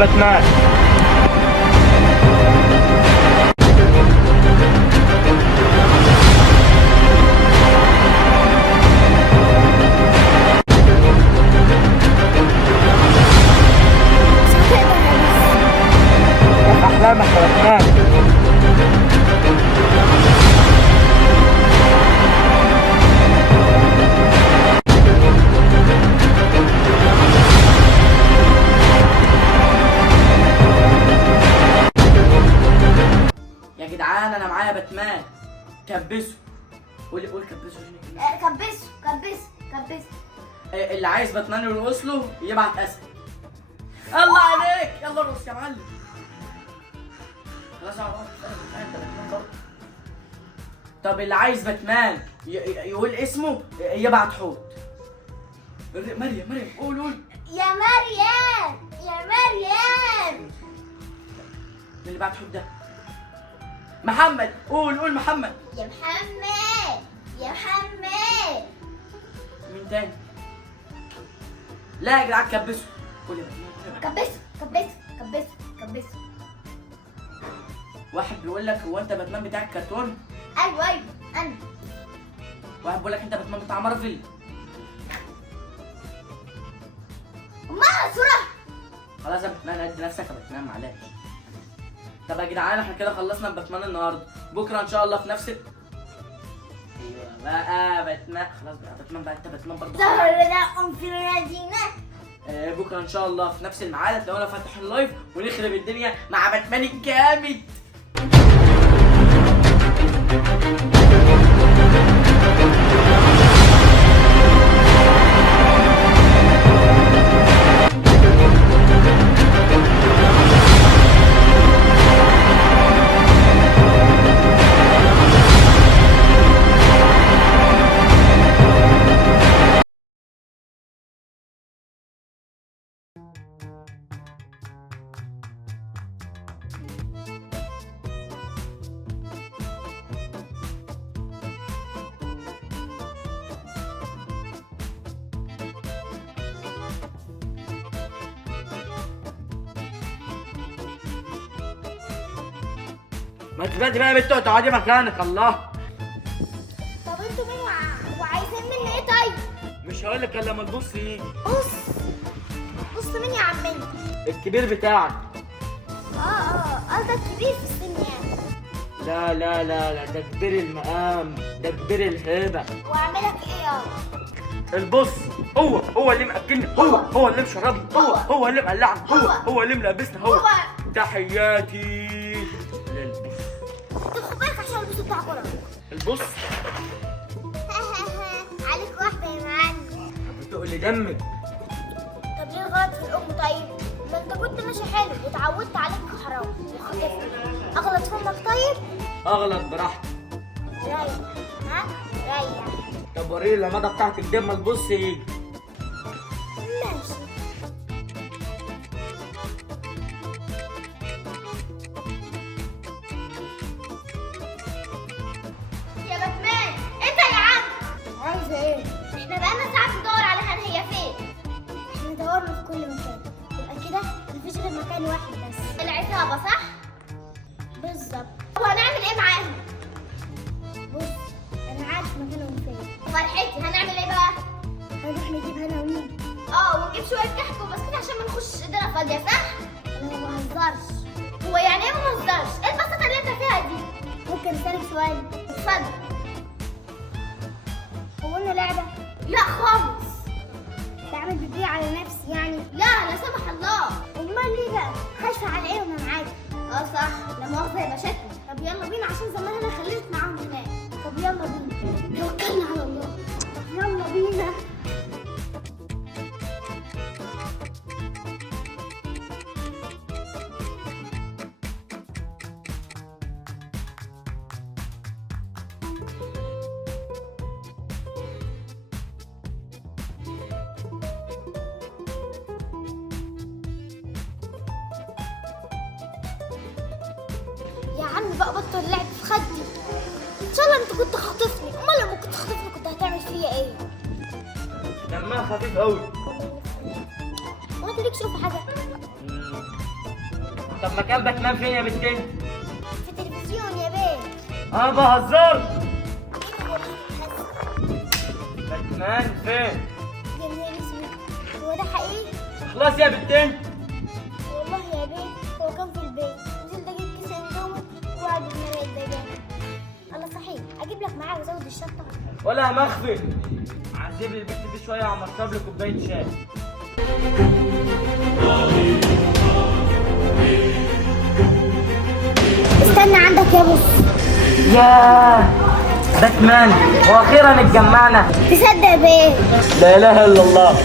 باتمان. يا احلامك يا باتمان. يا جدعان انا معايا باتمان. كبسه. قول كبسه. كبسه. اللي عايز باتمان يرقص له يبعت اسد. الله عليك، يلا ارقص يا معلم. خلاص يا عمر، انت باتمان برضه. طب اللي عايز باتمان يقول اسمه يبعت حوت. مريم قول. يا مريم. مين اللي بعت حوت ده؟ محمد. قول محمد. يا محمد. مين تاني؟ لا يا جدعان كبسوا. قول يا باتمان. كبسه. واحد بيقول لك هو انت باتمان بتاع الكرتون؟ ايوه انا. واحد بيقول لك انت باتمان بتاع مارفل؟ امال صورة. خلاص يا باتمان ادي نفسك يا باتمان معلش. طب يا جدعان احنا كده خلصنا باتمان النهارده، بكره ان شاء الله في نفس ايوه بقى باتمان. خلاص بقى باتمان بقى، انت باتمان برضه. ظهر في المدينة. بكره ان شاء الله في نفس الميعاد هتلاقونا فاتحين لايف ونخرب الدنيا مع باتمان الجامد. ما تبدي بقى يا بنت وتقعدي مكانك. الله، طب انتوا مين وعايزين مني ايه طيب؟ مش هقول لك الا لما تبص يجي. بص مين يا عم انت؟ الكبير بتاعك. قصدك كبير في السن يعني. لا ده كبير المقام، ده كبير الهيبه. واعملك ايه يابا؟ البص، هو اللي مأكلني، هو اللي مشربني، هو اللي مقلعني، هو اللي ملبسني، هو. تحياتي للبص. طب خد بالك عشان البص بتاع كرة. البص عليك واحدة يا معلم. بتقلي دمك. طب ليه غلط في الأم طيب؟ ما انت كنت ماشي حلو واتعودت عليك حرام وخطفت. أغلط في أمك طيب؟ اغلط براحتك. ريح. ريح. طب وريني اللمضه بتاعتك دي اما البص يجي. ماشي. يا باتمان انت يا عم عايزه ايه؟ احنا بقالنا ساعة بندور على هي فين؟ احنا دورنا في كل مكان، يبقى كده مفيش غير مكان واحد بس. العصابة صح؟ بالظبط. وهنعمل ايه معاهم؟ بص انا عارف مكانهم فين. فرحتي هنعمل ايه بقى؟ هنروح نجيب هنا ونيجي. ونجيب شوية كحك وبسكوت عشان ما نخش ايدينا فاضية صح؟ انا ما بهزرش. هو يعني ايه ما بهزرش؟ ايه البساطة اللي انت فيها دي؟ ممكن اسألك سؤال؟ اتفضل. هو انا لعبة؟ لا خالص. بعمل بيبي على نفسي يعني؟ لا لا سمح الله. امال ليه بقى؟ خايفة على ايه وانا معاك؟ صح، لا مؤاخذة يبقى شكلي. طب يلا بينا عشان زمان انا خليت معاهم هناك. طب يلا بينا. توكلنا على الله. يلا بينا. يا عم بقى بطل لعب في خدي. ان شاء الله انت كنت خاطفني، امال لما كنت خاطفني كنت هتعمل فيا ايه؟ دمها خفيف قوي. هو انت ليك شوف حاجه؟ طب مكان باتمان فين يا بنتين؟ في التلفزيون يا بيه. انا بهزر. ايه ده؟ باتمان فين؟ يا نهار اسود، هو ده حقيقي؟ خلاص يا بنتين. والله يا بيه هو كان في البيت، نزلت اجيب كيس اندومي وقعد بالمرايه الدجاج. الله صحيح اجيب لك معاه وازود الشطه. ولا مخفي. عذب لي البنت دي شويه وعم اشرب لي كوبايه شاي. استنى عندك يا بص. ياه باتمان واخيرا اتجمعنا. تصدق بايه؟ لا اله الا الله.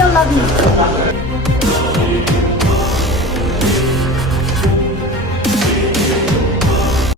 يلا بينا.